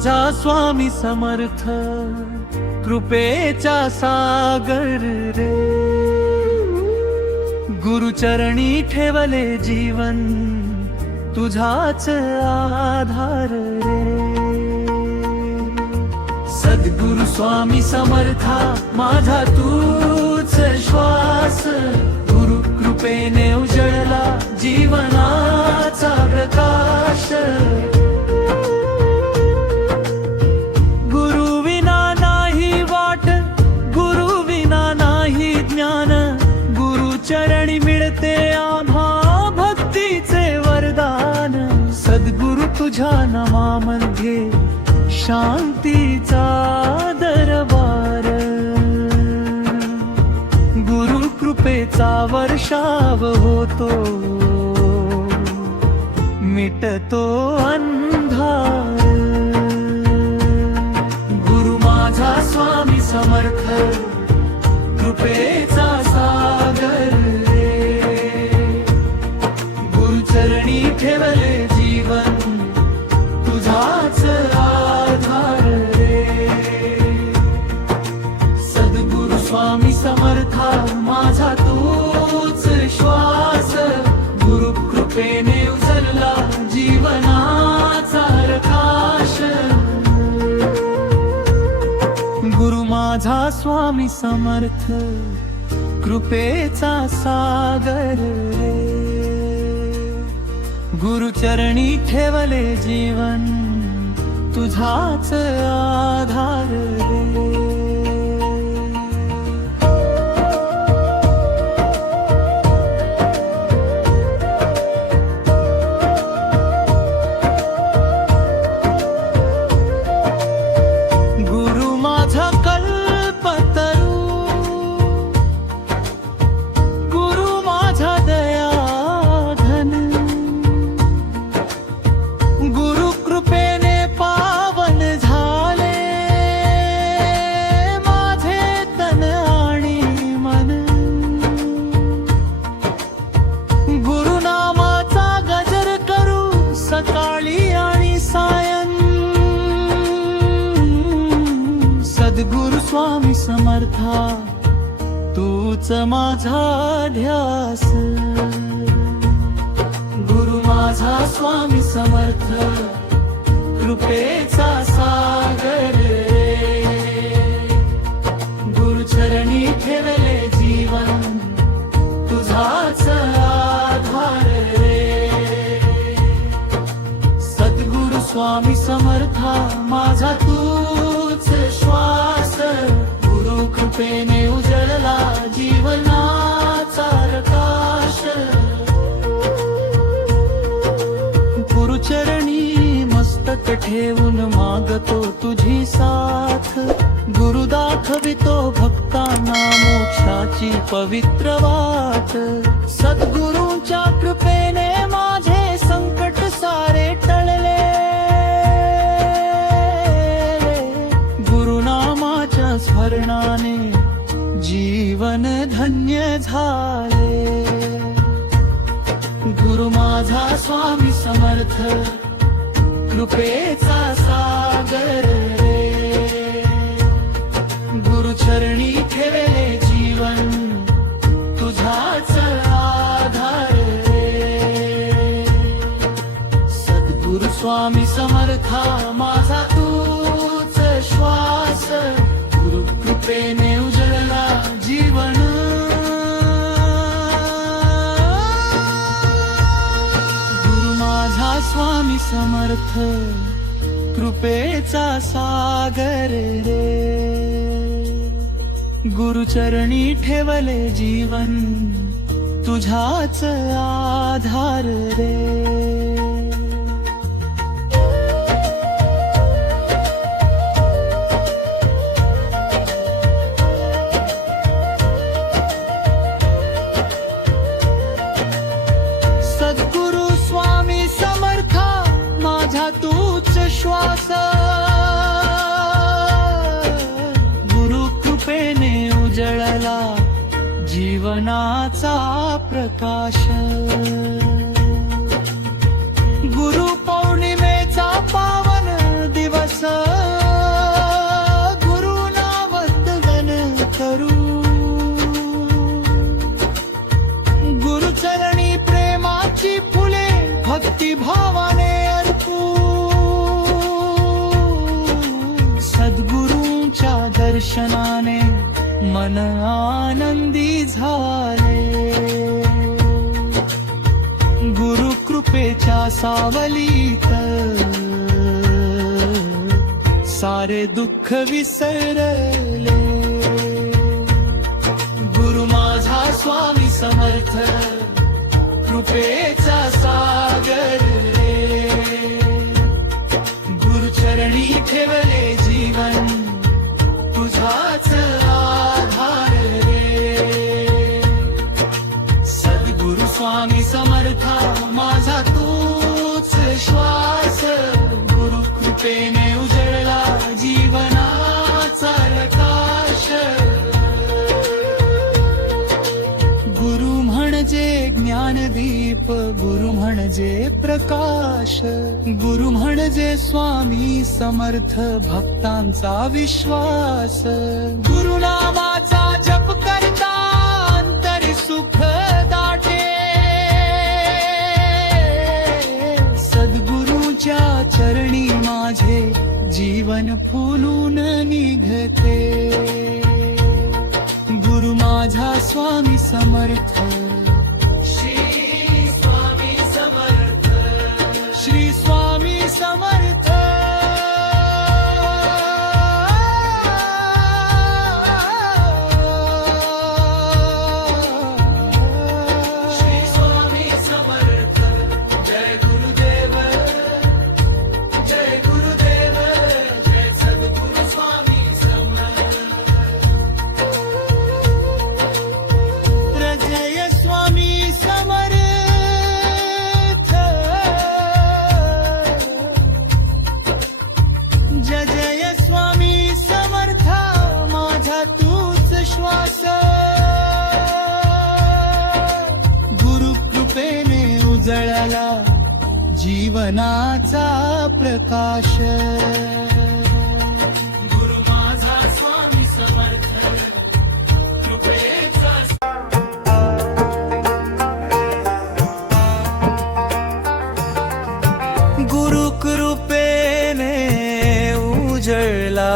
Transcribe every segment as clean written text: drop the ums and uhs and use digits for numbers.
माझा स्वामी समर्थ कृपेचा सागर रे, गुरुचरणी ठेवले जीवन तुझाच आधार रे। सद्गुरु स्वामी समर्था माझा तूच श्वास, गुरु कृपेने उजळला जीवनाचा प्रकाश। गुरु विना नाही वाट, गुरु विना नाही ज्ञान, गुरु चरणी मिळते आम्हा भक्तीचे वरदान। सद्गुरु तुझ्या नामामध्ये शांतीचा दरबार, गुरु कृपेचा वर्षाव होतो, मिटतो अंधार। गुरु माझा स्वामी समर्थ कृपेचा सागर रे, गुरुचरणी ठेवले जीवन तुझाच आधार रे। सद्गुरु स्वामी समर्था माझा तूच श्वास, गुरु कृपेने उजळला जीवनाचा प्रकाश। गुरु माझा स्वामी समर्थ कृपेचा सागर रे, गुरुचरणी ठेवले जीवन तुझाच आधार रे। गुरु माझा कल्पतरू, गुरु माझा दयाधन, गुरु कृपेने पावन झाले माझे तन आणि मन। गुरु नामाचा गजर करू सकाळी आणि सायं, सद्गुरु स्वामी समर्था तूच माझा ध्यास। गुरु माझा स्वामी समर्थ कृपेचा सागर रे, गुरुचरणी ठेवले जीवन तुझाच आधार रे। सद्गुरु स्वामी समर्था माझा तूच श्वास, गुरु कृपेने उजळला जीवनाचा प्रकाश। गुरुचरणी मस्तक ठेवून मागतो तुझी साथ, गुरु दाखवितो भक्तांना मोक्षाची पवित्र वाट। सद्गुरूंच्या कृपेने माझे संकट सारे टळले, गुरुनामाच्या स्मरणाने जीवन धन्य झाले। गुरु माझा स्वामी समर्थ कृपेचा सागर रे, गुरुचरणी ठेवले जीवन तुझाच आधार रे। सद्गुरु स्वामी समर्था माझा तूच श्वास, गुरु कृपेने उजळला जीवन। गुरु माझा स्वामी समर्थ कृपेचा सागर रे, गुरुचरणी ठेवले जीवन तुझाच आधार रे। सद्गुरु स्वामी समर्था माझा तूच श्वास, गुरु कृपेने उजळला जीवनाचा प्रकाश। गुरु पौर्णिमेचा पावन दिवस, भक्ती भावाने अर्पू सद्गुरूंच्या दर्शनाने मन आनंदी झाले. गुरु कृपेच्या सावलीत सारे दुःख विसरले. गुरु माझा स्वामी समर्थ कृपेचा सागर रे. गुरुचरणी ठेवले जीवन तुझाच आधार रे. सद्गुरु स्वामी समर्था माझा तूच श्वास. गुरु कृपेने उजळला जीवनाचा प्रकाश. गुरु म्हणजे ज्ञानदीप, गुरु म्हणजे प्रकाश. गुरु म्हणजे स्वामी समर्थ भक्तांचा विश्वास. गुरुनामाचा जप करता अंतरी सुख दाटे. सद्गुरूच्या चरणी माझे जीवन फुलून निघते. गुरु माझा स्वामी समर्थ. श्री स्वामी समर्थ. श्री स्वामी समर्थ. श्री स्वामी समर्थ. जय गुरुदेव. जय गुरुदेव. जय सद्गुरु स्वामी समर्थ. जय स्वामी समर्थ. जय जय स्वामी समर्थ माझा तूच श्वास. गुरु कृपेने उजळला जीवनाचा प्रकाश. गुरु माझा स्वामी समर्थ कृपेचा. गुरु कृपेने उजळला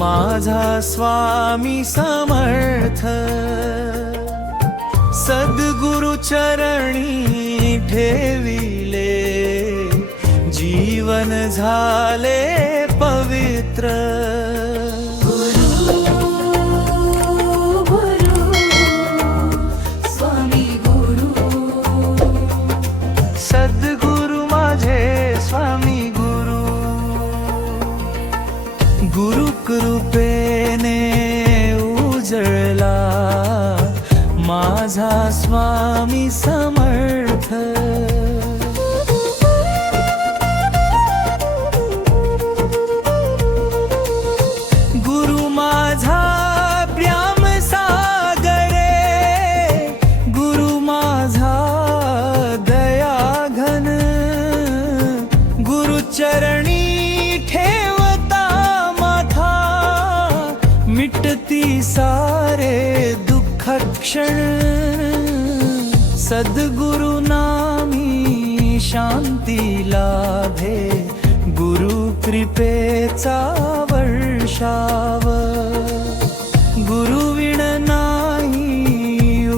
माझा स्वामी समर्थ. सद्गुरु चरणी ठेविले जीवन झाले पवित्र. सद्गुरु माझे स्वामी गुरु. गुरु कृपेने उजळला माझा स्वामी समर्थ. गुरु माझा प्रेम सागरे. गुरु माझा दयाघन. गुरु चरणी ठेवता माथा मिटती सारे दुःख क्षण. सद्गुरु नामी शांती लाभे. गुरु कृपेचा वर्षाव. गुरु विण नाही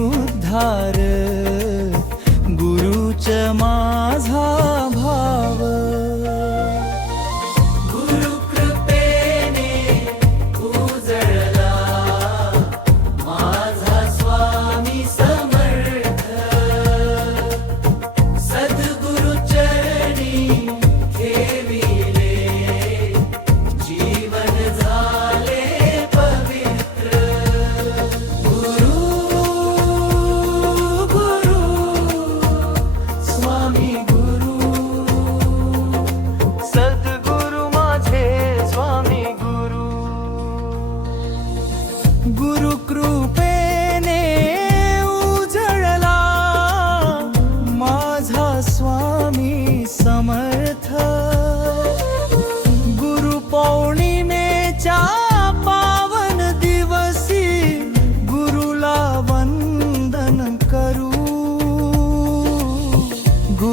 उद्धार. गुरुच माझा भाव. गुरु कृपेने उजळला माझा स्वामी समर्थ. सद्गुरु चरणी ठेविले जीवन झाले पवित्र.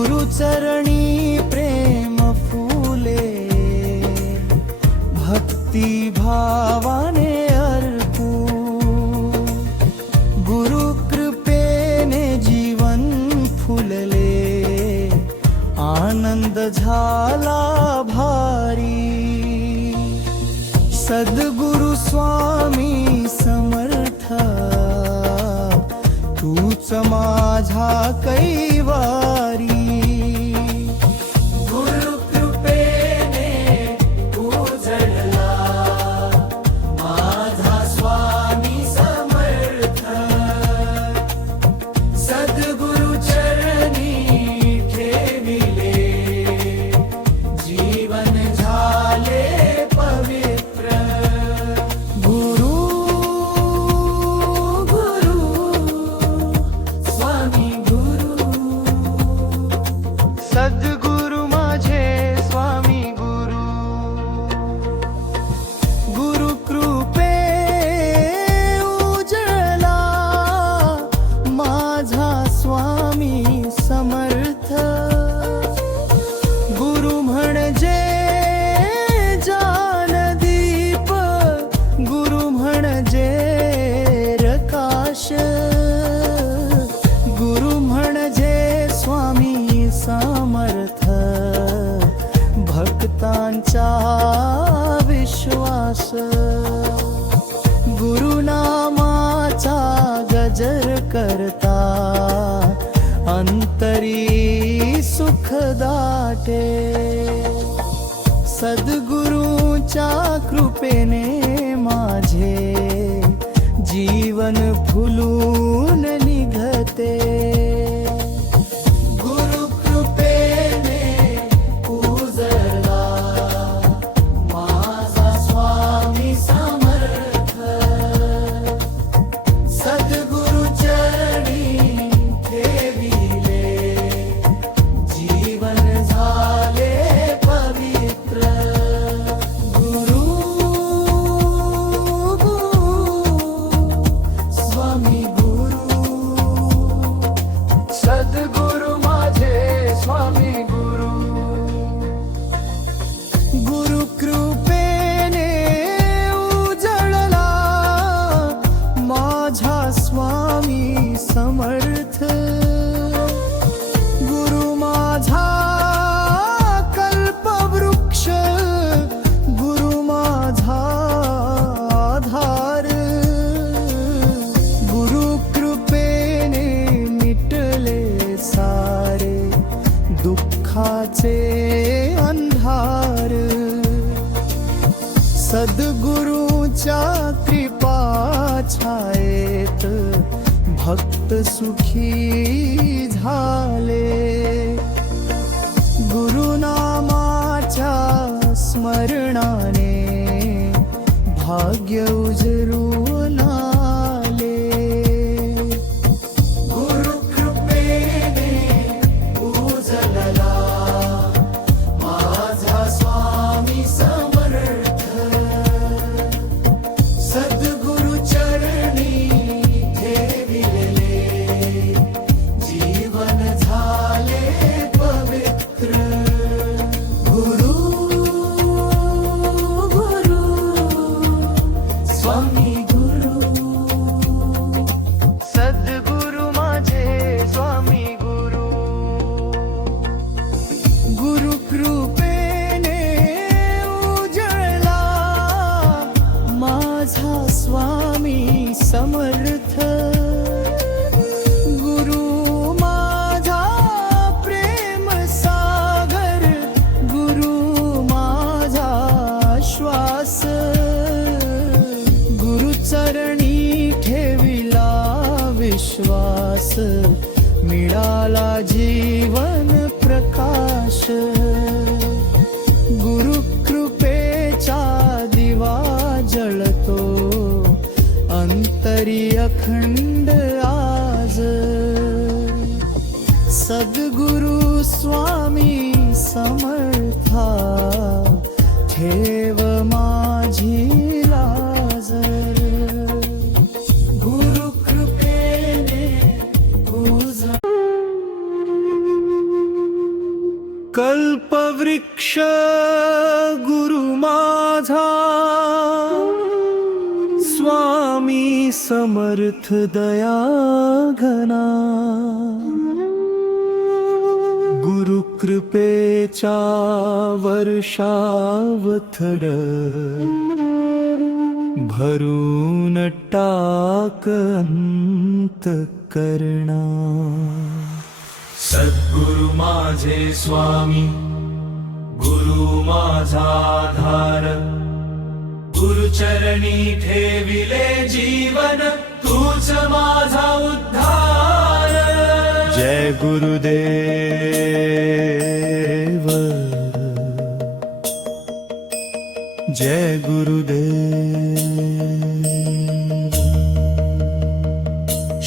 गुरुचरणी प्रेम फुले भक्ती भावाने अर्पू गुरु कृपेने जीवन फुलले आनंद झाला भारी सद्गुरु स्वामी समर्थ तूच माझा कैवारी गुरु कृपेने उजळला माझा स्वामी समर्थ सद्गुरु चरणी ठेविले जीवन झाले पवित्र गुरु गुरु स्वामी गुरु सद्गुरु माझे स्वामी गुरु गुरु कृपे उजळला माझा स्वामी समर्थ गुरु म्हणजे जानदीप गुरु म्हणजे प्रकाश गुरु म्हणजे स्वामी समर्थ भक्तांचा विश्वास गुरुनामाचा गजर करता अंतरी सुख दाटे सद्गुरूच्या कृपेने माझे जीवन फुलून निघते गुरु कृपेने उजळला माझा स्वामी समर्थ सद्गुरु चरणी ठेविले जीवन झाले पवित्र गुरु स्वामी गुरु सद्गुरु माझे स्वामी गुरु गुरु कृपेने उजळला माझा स्वामी समर्थ गुरु माझा कल्पवृक्ष गुरु माझा आधार गुरु कृपेने मिटले सारे दुःखाचे अंधार सद्गुरूच्या कृपा छायेत भक्त सुखी झाले गुरुनामाच्या स्मरणाने भाग्य उजळून आले गुरु कृपेने उजळला माझा स्वामी समर्थ सद्गुरु चरणी ठेविले जीवन झाले पवित्र गुरु गुरु स्वामी गुरु सद्गुरु माझे स्वामी गुरु गुरु कृपेने उजळला माझा स्वामी समर्थ गुरु माझा प्रेम सागर गुरु माझा श्वास गुरु चरणी ठेविला विश्वास मिळाला जीवन प्रकाश गुरु कृपेचा दिवा जळतो अंतरी अखंड आज सद्गुरु स्वामी समर्था ठेव माझी लाज गुरु कृपेने कल्पवृक्ष गुरु माझा स्वामी समर्थ दया घना गुरु कृपेचा वर्षावथड भरून टाक अंतःकरणा सद्गुरु माझे स्वामी गुरु माझा आधार गुरुचरणी ठेविले जीवन तूच माझा उद्धार जय गुरुदेव जय गुरुदेव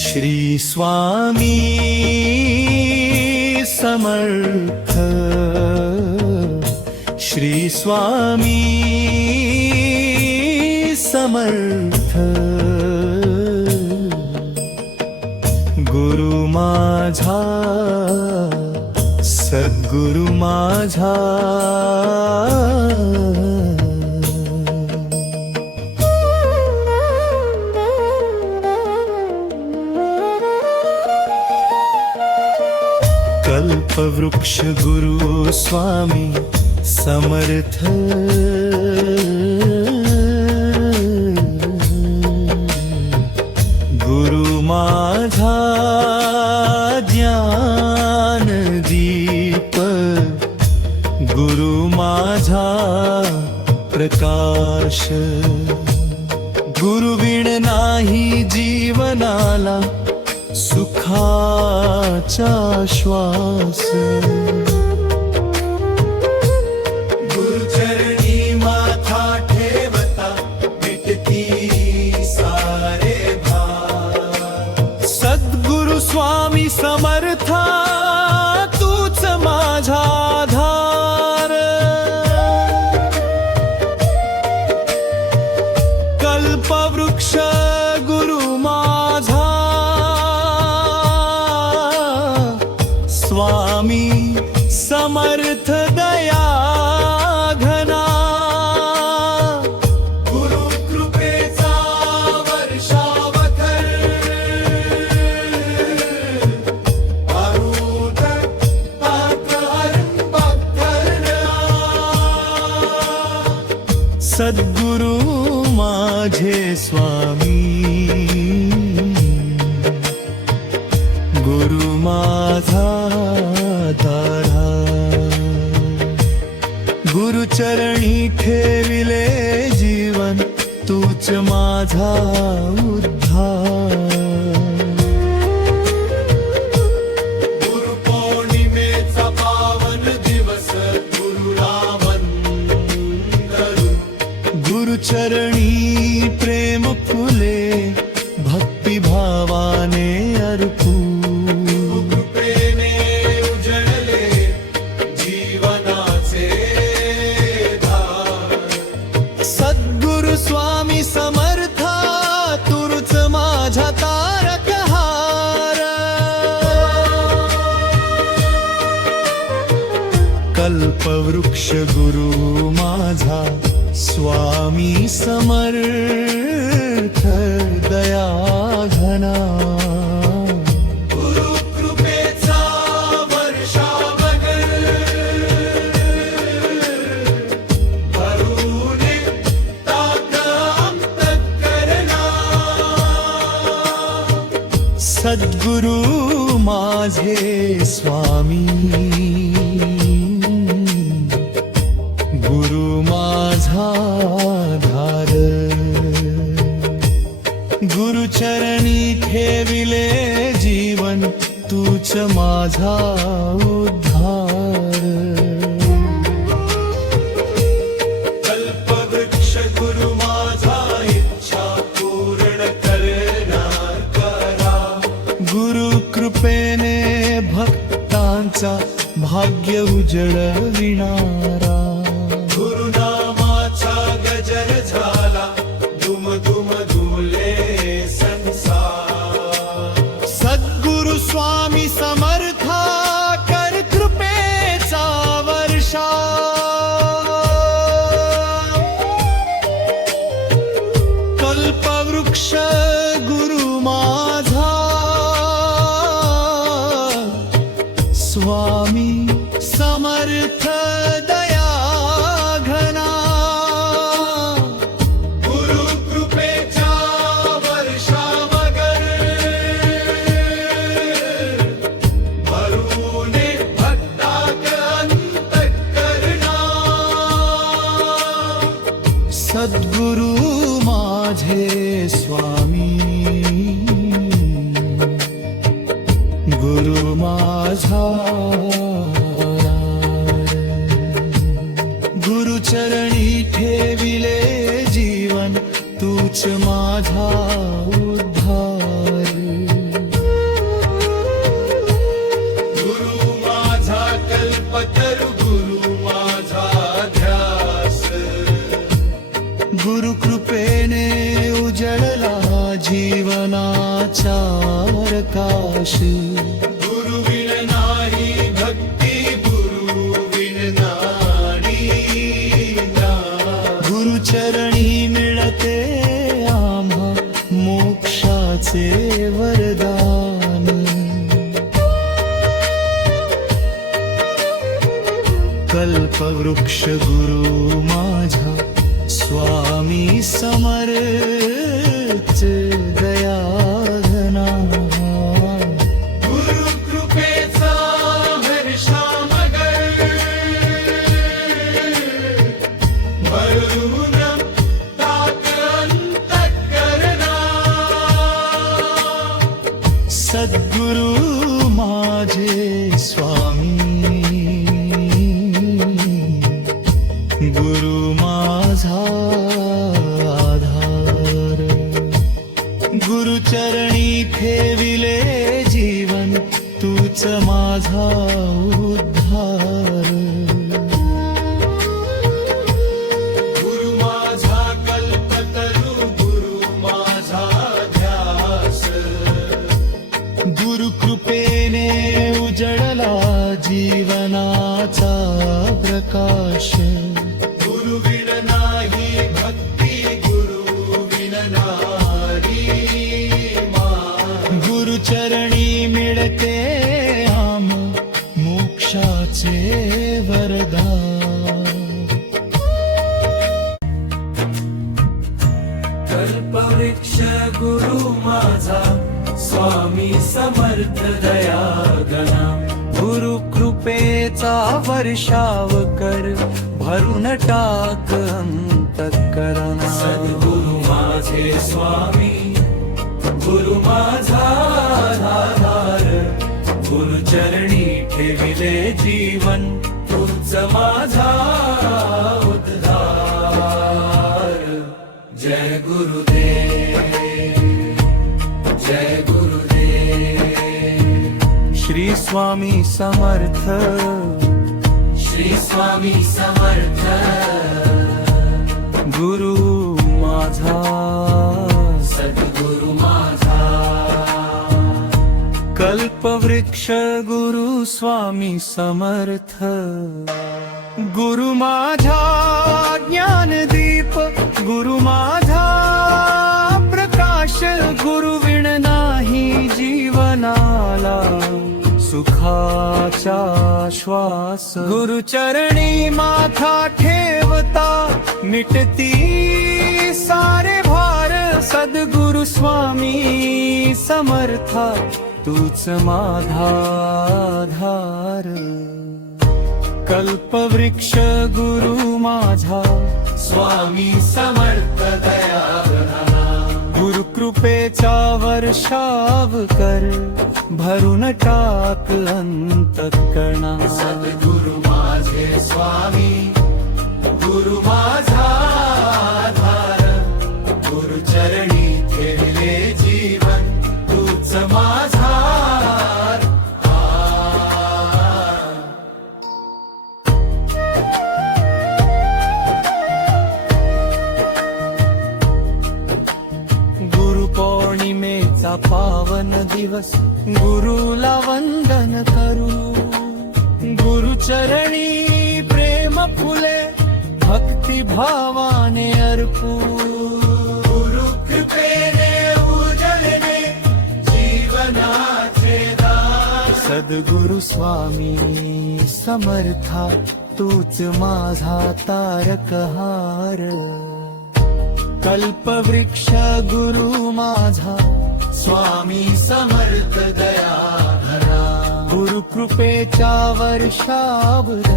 श्री स्वामी समर्थ श्री स्वामी समर्थ गुरु माझा सद्गुरु माझा कल्पवृक्ष गुरु स्वामी समर्थ गुरु माझा ज्ञान दीप गुरु माझा प्रकाश गुरुविण नाही जीवनाला सुखाचा श्वास गुरुचरणी माथा ठेवता मिटती सारे भार सद्गुरु स्वामी समर्था तूच माझा आधार कल्पवृक्ष गुरु माझा स्वामी समर्थ दया घना गुरु कृपेचा वर्षावथर अरुण सद्गुरु माझे स्वामी गुरु माझा आधार गुरुचरणी ठेविले जीवन तूच माझा उद्धार गुरु पौर्णिमेचा पावन दिवस गुरुला वंदरू गुरुचरणी प्रेम फुले भक्तिभावाने अर्पू कृपेने उजळले जीवनाचे दार सद्गुरु स्वामी समर्था तुरुच माझा तारकहार कल्पवृक्ष गुरु माझा स्वामी समर्थ दया घना गुरु कृपेचा वर्षावगर भरून टाक अंतःकरणा सद्गुरु माझे स्वामी गुरु माझा आधार गुरुचरणी ठेविले जीवन तूच माझा उद्धार कल्पवृक्ष गुरु माझा इच्छा पूर्ण करणार करा गुरु कृपेने भक्तांचा भाग्य उजळविणारा गुरुनामाचा गजर झाला दुम दुम दुमले संसार सद्गुरु स्वामी समर्था कर कृपेचा स्वामी समर्थ दया घना गुरु कृपेच्या वर्षावगर भरूने भक्ताक अंतःकरणा सद्गुरु माझे स्वामी गुरु माझा गुरु चरणी ठेविले जीवन तूच माझा उद्धार गुरु माझा कल्पतरु गुरु माझा ध्यास गुरु कृपेने उजळला जीवनाचा प्रकाश गुरु विन नाही भक्ती गुरु विन नाही गुरु चरणी मिळते आम्हा मोक्षाचे वरदान कल्पवृक्ष गुरु माझा स्वामी समर्थ दया घना गुरु कृपेचा हर्षामगर भरून ताक अंतःकरणा सद्गुरु माझे स्वामी गुरु माझा आधार गुरु चरणी ठेविले जीवन तूच माझा उद्धार गुरु माझा कल्पतरु गुरु माझा ध्यास गुरु कृपेने उजळला जीवनाचा प्रकाश गुरु विन नाही भक्ती गुरु विन नाही गुरु चरणी मिळते आम मोक्षाचे वरदान कल्पवृक्ष गुरु माझा स्वामी समर्थ दया घना गुरु कृपेचा वर्षाव कर भरून टाक अंतःकरणा सद्गुरु माझे स्वामी गुरु माझा आधार गुरु चरणी ठेविले जीवन तूच माझा उद्धार जय गुरुदेव जय गुरुदेव श्री स्वामी समर्थ श्री स्वामी समर्थ गुरु माझा सद्गुरु माझा कल्पवृक्ष गुरु स्वामी समर्थ गुरु माझा ज्ञानदीप गुरु माझा प्रकाश गुरु विण नाही जीवनाला सुखाचा श्वास गुरु चरणी माथा ठेवता मिटती सारे भार सद्गुरु स्वामी समर्था तूच माझा आधार कल्पवृक्ष गुरु माझा स्वामी समर्थ दया घना गुरु कृपेचा वर्षाव कर भरून टाक अंतःकरणा सद्गुरु माझे स्वामी गुरु माझा आधार गुरु चरणी ठेविले जीवन तूच माझा गुरु पौर्णिमेचा पावन दिवस गुरुला वंदन करू गुरु चरणी प्रेम फुले भक्ती भावाने अर्पू गुरु कृपेने उजळणे जीवनाचे दार सद्गुरु सद्गुरु स्वामी समर्था तूच माझा तारकहार कल्पवृक्ष गुरु माझा स्वामी समर्थ दयाधरा गुरु कृपेच्या वर्षावर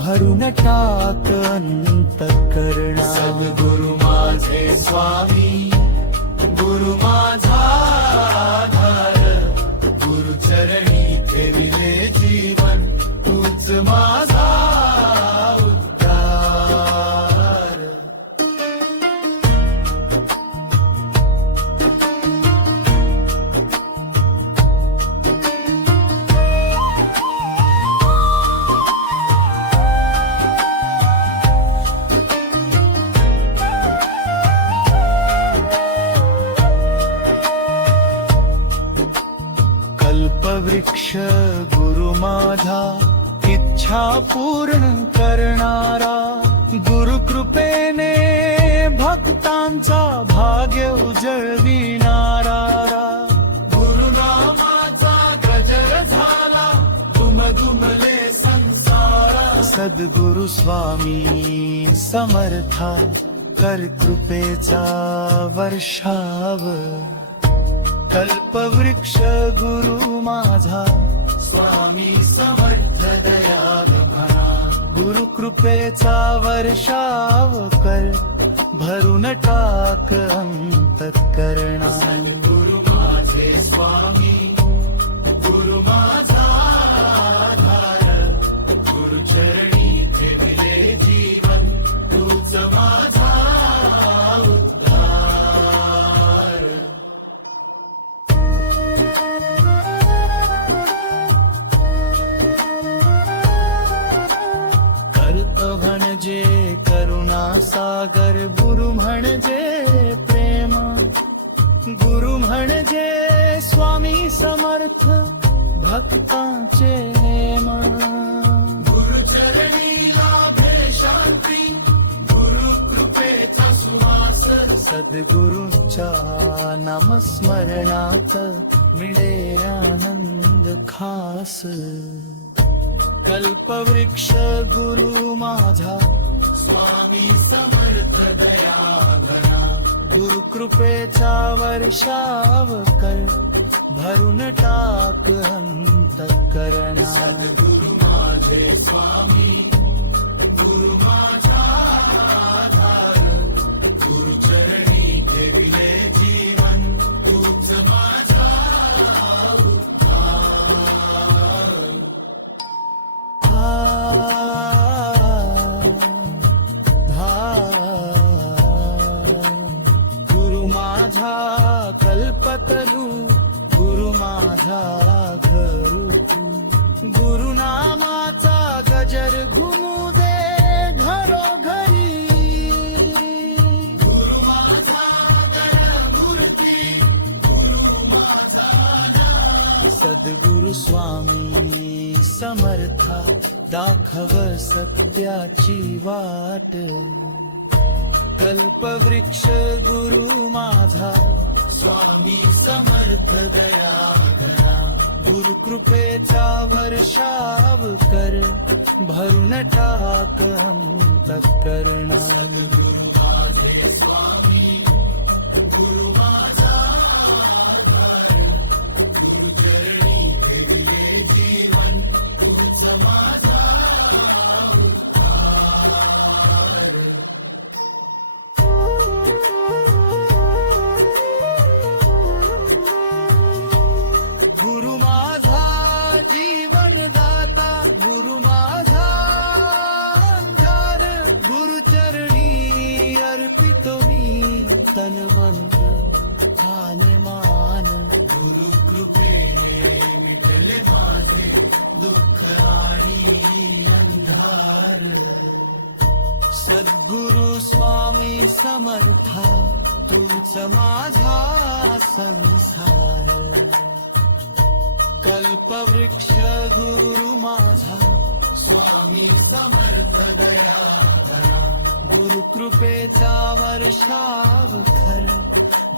भरून टाक अंतःकरणा सद्गुरु माझे स्वामी गुरु माझा आधार गुरु चरणी ठेविले जीवन तूच माझा उद्धार कल्पवृक्ष गुरु माझा इच्छा पूर्ण करणारा गुरु कृपेने भक्तांचा भाग्य उजळविणारा गुरुनामाचा गजर झाला दुमदुमले संसारा सद्गुरु स्वामी समर्था कर कृपेचा वर्षाव कल्पवृक्ष गुरु माझा स्वामी समर्थ दयाघना गुरु कृपेचा वर्षाव कर भरून टाक अंतःकरणा गुरु माझे स्वामी गुरु माझा आधार गुरु चरणी ठेविले जीवन तूच माझा उद्धार म्हणजे करुणा सागर गुरु म्हणजे प्रेम गुरु म्हणजे स्वामी समर्थ भक्तांचे नेम गुरु चरणी लाभे शांती गुरु कृपेचा सुवास सद्गुरूच्या नामस्मरणात मिळे आनंद खास कल्पवृक्ष गुरु माझा स्वामी समर्थ दयाघना गुरु कृपेचा वर्षाव कर भरून टाक अंतःकरणा सद्गुरु माझे स्वामी गुरु माझा आधार गुरु चरणी ठेविले जीवन तूच माझा गुरु माझा कल्पतरू गुरु माझा घरू गुरु नामाचा गजर घुमू दे घरोघरी गुरु माझा मूर्ती गुरु माझा सद्गुरु स्वामी समर्था दाखव सत्याची वाट कल्पवृक्ष गुरु माझा स्वामी समर्थ दयाघना गुरु कृपेचा वर्षाव कर भरून टाक अंतःकरणा सद्गुरु माझे स्वामी गुरु माझा आधार गुरु चरणी ठेविले जीवन तूच माझा उद्धार गुरु माझा जीवन दाता गुरु माझा अंधार गुरु चरणी अर्पितो मी तन मन ठाणे मान गुरु कृपेने मिटले माझे दुःख आणि अंधार सद्गुरु स्वामी समर्था तूच माझा संसार कल्पवृक्ष गुरु माझा स्वामी समर्थ दयाघना गुरु कृपेचा वर्षाव खर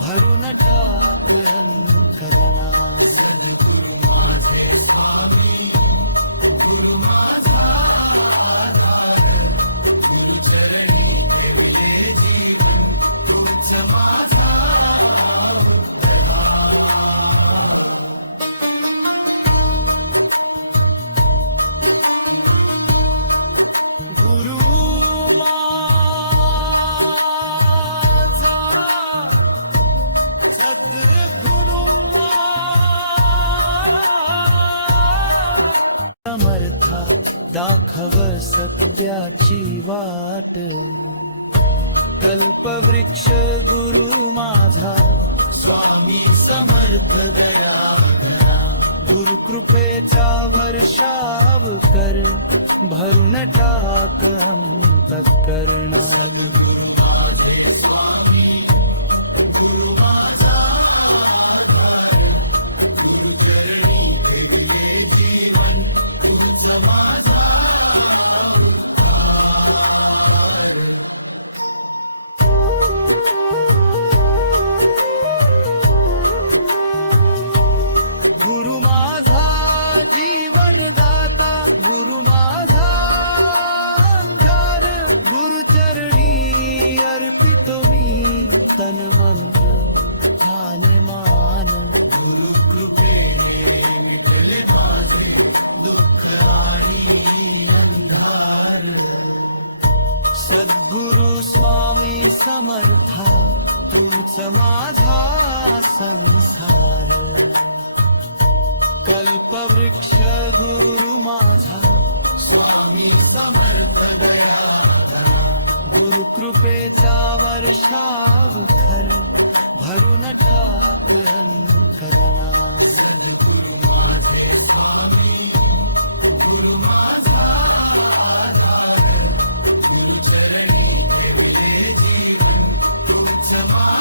भरून टाक अंतकरणा सद्गुरु माझे स्वामी गुरु माझा आधार गुरु चरणी ठेवले जीवन तूच माझा गुरु माझा सद्गुरु समर्था दाखव सत्याची वाट कल्पवृक्ष गुरु माझा स्वामी समर्थ दयाघरा गुरु कृपेचा वर्षाव कर भरून टाक अंतःकरणा सद्गुरु माझे स्वामी गुरु माझा आधार गुरु चरणी ठेवले जीवन तूच माझा उद्धार गुरु माझा जीवन दाता गुरु माझा अंधार गुरु चरणी अर्पितो मी तन मन ध्यान मान गुरु कृपेने मिटले माझे दुःख आणि अंधार सद्गुरु स्वामी समर्था तूच माझा संसार कल्पवृक्ष गुरु माझा स्वामी समर्थ दयाघरा गुरु कृपेचा वर्षाव खर भरून टाक अंतःकरणा सद्गुरु माझे स्वामी गुरु माझा आधार गुरु चरणी ठेवले जीवन तूच माझा